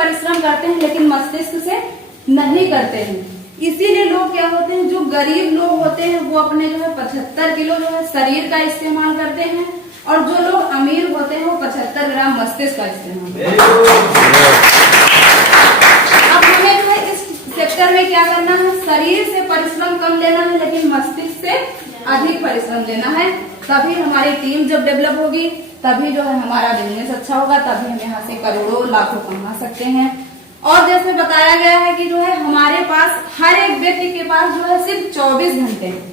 परिश्रम करते हैं लेकिन मस्तिष्क से नहीं करते हैं। इसीलिए लोग क्या होते हैं, जो गरीब लोग होते हैं वो अपने जो है 75 किलो जो है शरीर का इस्तेमाल करते हैं, और जो लोग अमीर होते हैं वो 75 ग्राम मस्तिष्क का इस्तेमाल करते हैं। अब हमें जो है इस सेक्टर में क्या करना है, शरीर से परिश्रम कम लेना है लेकिन मस्तिष्क से अधिक परिश्रम लेना है। तभी हमारी टीम जब डेवलप होगी, तभी जो है हमारा बिजनेस अच्छा होगा, तभी हम यहाँ से करोड़ों लाखों कमा सकते हैं। और जैसे बताया गया है कि जो है हमारे पास हर एक व्यक्ति के पास जो है सिर्फ 24 घंटे हैं।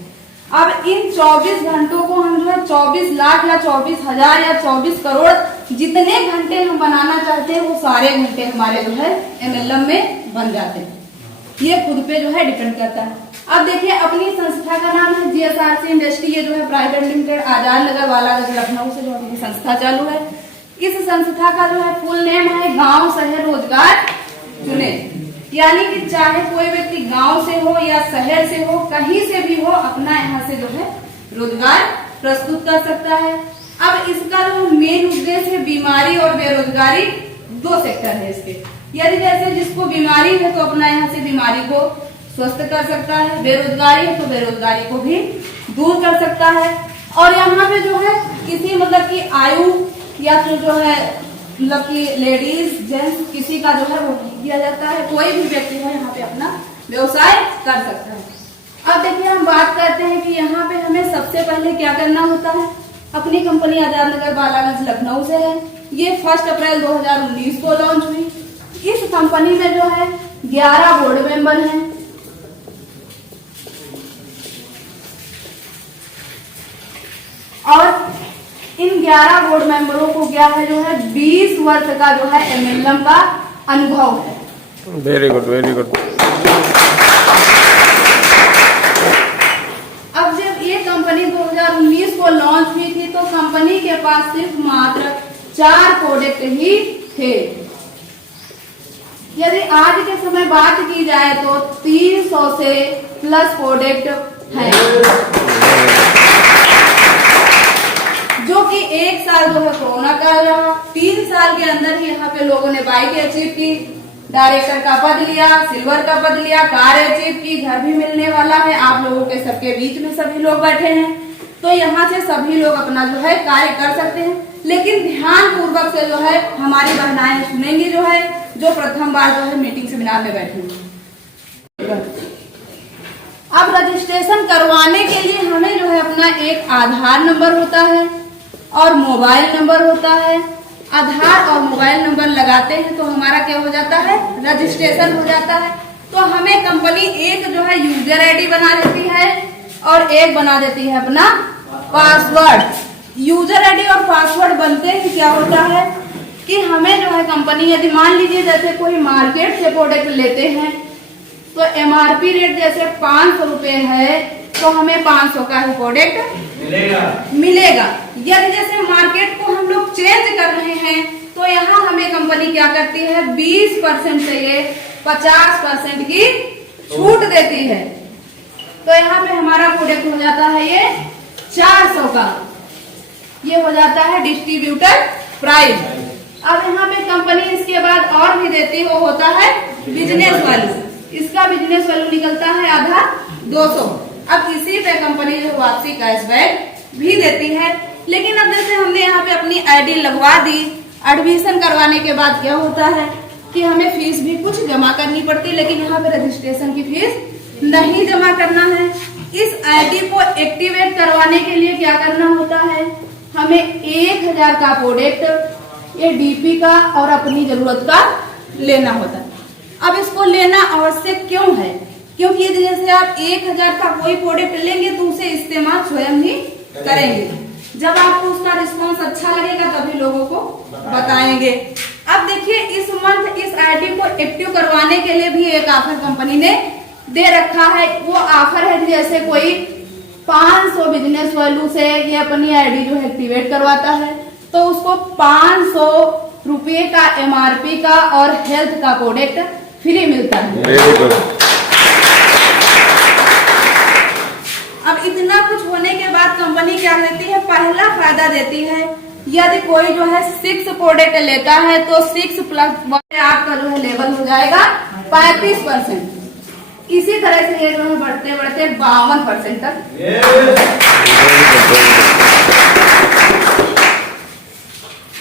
अब इन 24 घंटों को हम जो है 24 लाख या 24,000 या 24 करोड़ जितने घंटे हम बनाना चाहते हैं वो सारे घंटे हमारे जो है MLM में बन जाते हैं। ये खुद पे जो है डिपेंड करता है। अब देखिए, अपनी संस्था का नाम है GSRC इंडस्ट्री, ये जो है प्राइवेट लिमिटेड, आजाद नगर वालागंज लखनऊ से जो अपनी संस्था चालू है। इस संस्था का जो है फुल नेम है गांव शहर रोजगार चुने, यानी कि चाहे कोई व्यक्ति गांव से हो या शहर से हो, कहीं से भी हो, अपना यहाँ से जो है रोजगार प्रस्तुत कर सकता है। अब इसका जो मेन उद्देश्य है बीमारी और बेरोजगारी, दो सेक्टर है इसके। यदि जैसे जिसको बीमारी है तो अपना यहाँ से बीमारी को स्वस्थ कर सकता है, बेरोजगारी है तो बेरोजगारी को भी दूर कर सकता है। और यहाँ पे जो है किसी मतलब की आयु या फिर जो है मतलब कि लेडीज जेंट्स किसी का जो है वो नहीं किया जाता है, कोई भी व्यक्ति है यहाँ पे अपना व्यवसाय कर सकता है। अब देखिए, हम बात करते हैं कि यहाँ पे हमें सबसे पहले क्या करना होता है। अपनी कंपनी आजाद नगर वालागंज लखनऊ से है। ये 1 अप्रैल 2019 को लॉन्च हुई। इस कंपनी में जो है 11 बोर्ड मेंबर हैं। और इन 11 बोर्ड मेंबरों को क्या है जो है 20 वर्ष का जो है MLM का अनुभव है। Very good, very good. अब जब ये कंपनी 2019 को लॉन्च हुई थी तो कंपनी के पास सिर्फ मात्र 4 प्रोडक्ट ही थे। यदि आज के समय बात की जाए तो 300 से प्लस प्रोडक्ट है, जो कि 1 साल जो है कोरोना काल रहा। 3 साल के अंदर ही यहाँ पे लोगों ने बाइक अचीव की, डायरेक्टर का पद लिया, सिल्वर का पद लिया, कार अचीव की, घर भी मिलने वाला है। आप लोगों के सबके बीच में सभी लोग बैठे हैं, तो यहाँ से सभी लोग अपना जो है कार्य कर सकते हैं। लेकिन ध्यान पूर्वक से जो है हमारी बहनाएं सुनेंगी, जो है जो प्रथम बार जो है मीटिंग सेमिनार में बैठे। अब रजिस्ट्रेशन करवाने के लिए हमें जो है अपना एक आधार नंबर होता है और मोबाइल नंबर होता है। आधार और मोबाइल नंबर लगाते हैं तो हमारा क्या हो जाता है, रजिस्ट्रेशन हो जाता है। तो हमें कंपनी एक जो है यूजर आईडी बना देती है और एक बना देती है अपना पासवर्ड। यूजर आईडी और पासवर्ड बनते ही क्या होता है कि हमें जो है कंपनी, यदि मान लीजिए जैसे कोई मार्केट से प्रोडक्ट लेते हैं तो MRP रेट जैसे 500 रुपए है तो हमें 500 का ही प्रोडक्ट मिलेगा। यदि जैसे मार्केट को हम लोग चेंज कर रहे हैं तो यहाँ हमें कंपनी क्या करती है 20% से ये 50% की छूट देती है। तो यहाँ पे हमारा प्रोडक्ट हो जाता है ये 400 का, ये हो जाता है डिस्ट्रीब्यूटर प्राइस। अब यहाँ पे कंपनी इसके बाद और भी देती है, वो होता है बिजनेस वैल्यू। इसका बिजनेस वैल्यू निकलता है आधा 200। अब इसी पे कंपनी जो वापसी कैशबैक भी देती है। लेकिन अब जैसे हमने यहाँ पे अपनी आईडी लगवा दी, एडमिशन करवाने के बाद क्या होता है कि हमें फीस भी कुछ जमा करनी पड़ती है, लेकिन यहाँ पे रजिस्ट्रेशन की फीस नहीं जमा करना है। इस आईडी को एक्टिवेट करवाने के लिए क्या करना होता है, हमें 1000 का प्रोडक्ट ये DP का और अपनी जरूरत का लेना होता है। अब इसको लेना आवश्यक क्यों है, क्योंकि यदि जैसे आप 1000 का कोई प्रोडक्ट लेंगे तो उसे इस्तेमाल स्वयं ही करेंगे। जब आपको उसका रिस्पांस अच्छा लगेगा तभी लोगों को बताएंगे। अब देखिए, इस मंथ इस आईडी को एक्टिव करवाने के लिए भी एक ऑफर कंपनी ने दे रखा है। वो ऑफर है जैसे कोई 500 बिजनेस वैल्यू से ये अपनी आईडी जो है एक्टिवेट करवाता है तो उसको 500 रुपये का MRP का और हेल्थ का प्रोडक्ट फ्री मिलता है। अब इतना कुछ होने के बाद कंपनी क्या देती है, पहला फायदा देती है यदि कोई जो है 6 प्रोडक्ट लेता है तो 6 प्लस 1 आपका जो है लेवल हो जाएगा 35%। इसी तरह से ये जो है बढ़ते बढ़ते 52% तक।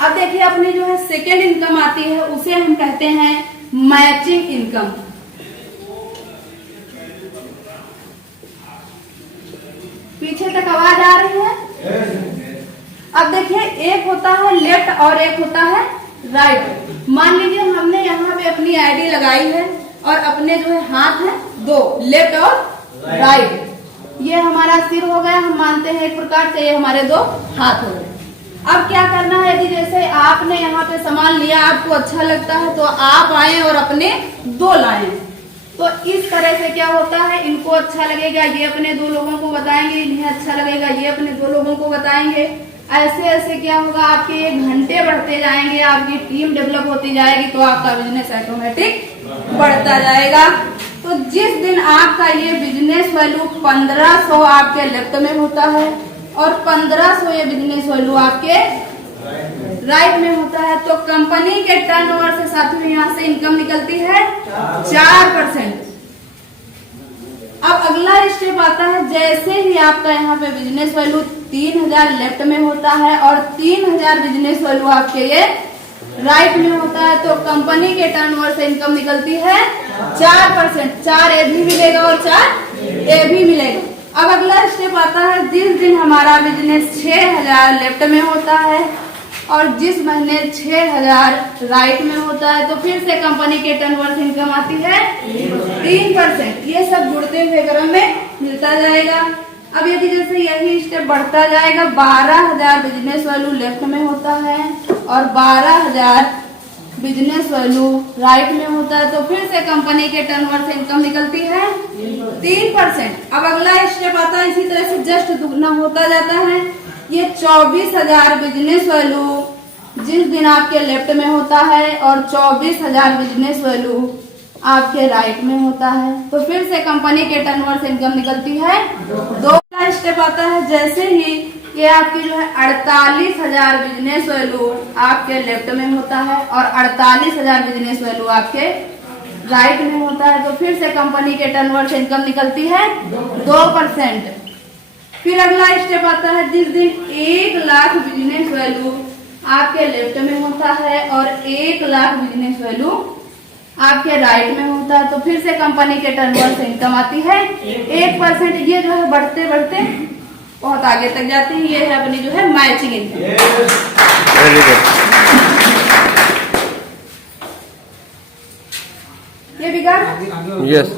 अब देखिए अपनी जो है सेकेंड इनकम आती है, उसे हम कहते हैं मैचिंग इनकम। पीछे तक आवाज आ रही है? अब देखिए एक होता है लेफ्ट और एक होता है राइट। मान लीजिए हमने यहाँ पे अपनी आईडी लगाई है और अपने जो है हाथ है 2, लेफ्ट और राइट। ये हमारा सिर हो गया, हम मानते हैं एक प्रकार से ये हमारे 2 हाथ हो गए। अब क्या करना है, यदि जैसे आपने यहाँ पे सामान लिया, आपको अच्छा लगता है तो आप आए और अपने 2 लाएं। तो इस तरह से क्या होता है, इनको अच्छा लगेगा, ये अपने 2 लोगों को बताएंगे, इन्हें अच्छा लगेगा, ये अपने 2 लोगों को बताएंगे। ऐसे ऐसे क्या होगा, आपके ये घंटे बढ़ते जाएंगे, आपकी टीम डेवलप होती जाएगी, तो आपका बिजनेस ऑटोमेटिक बढ़ता जाएगा। तो जिस दिन आपका ये बिजनेस वैल्यू 1500 आपके लेफ्ट में होता है और 1500 ये बिजनेस वैल्यू आपके राइट में होता है, तो कंपनी के टर्नओवर से साथियों यहाँ से इनकम निकलती है 4%। अब अगला स्टेप आता है, जैसे ही आपका यहाँ पे बिजनेस वैल्यू 3000 लेफ्ट में होता है और 3000 बिजनेस वैल्यू आपके ये राइट में होता है, तो कंपनी के टर्नओवर से इनकम निकलती है 4%। 4 ए भी मिलेगा और 4 ए भी मिलेगा। अब अगला स्टेप आता है, जिस दिन हमारा बिजनेस 6000 लेफ्ट में होता है और जिस महीने 6000 राइट में होता है, तो फिर से कंपनी के टर्नओवर से इनकम आती है 3%। ये सब जुड़ते हुए क्रम में मिलता जाएगा। अब यदि जैसे यही स्टेप बढ़ता जाएगा, 12000 बिजनेस वैल्यू लेफ्ट में होता है और 12000 बिजनेस वैल्यू राइट में होता है, तो फिर से कंपनी के टर्नओवर से इनकम निकलती है 3%। अब अगला स्टेप आता है, इसी तरह से जस्ट दुगना होता जाता है। ये 24000 बिजनेस वैल्यू जिस दिन आपके लेफ्ट में होता है और 24000 बिजनेस वैल्यू आपके राइट में होता है, तो फिर से कंपनी के टर्नओवर से इनकम निकलती है 2 का स्टेप आता है। जैसे ही ये आपकी जो है 48000 बिजनेस वैल्यू आपके लेफ्ट में होता है और 48000 बिजनेस वैल्यू आपके राइट में होता है, तो फिर से कंपनी के टर्नओवर से इनकम निकलती है 2%। फिर अगला स्टेप आता है, जिस दिन 1 लाख बिजनेस वैल्यू आपके लेफ्ट में होता है और 1 लाख बिजनेस वैल्यू आपके राइट में होता है, तो फिर से कंपनी के टर्नओवर से इनकम आती है 1%। ये जो है बढ़ते बढ़ते बहुत आगे तक जाती है। ये है अपनी जो है मैचिंग इनकम। ये बिगाड़ यस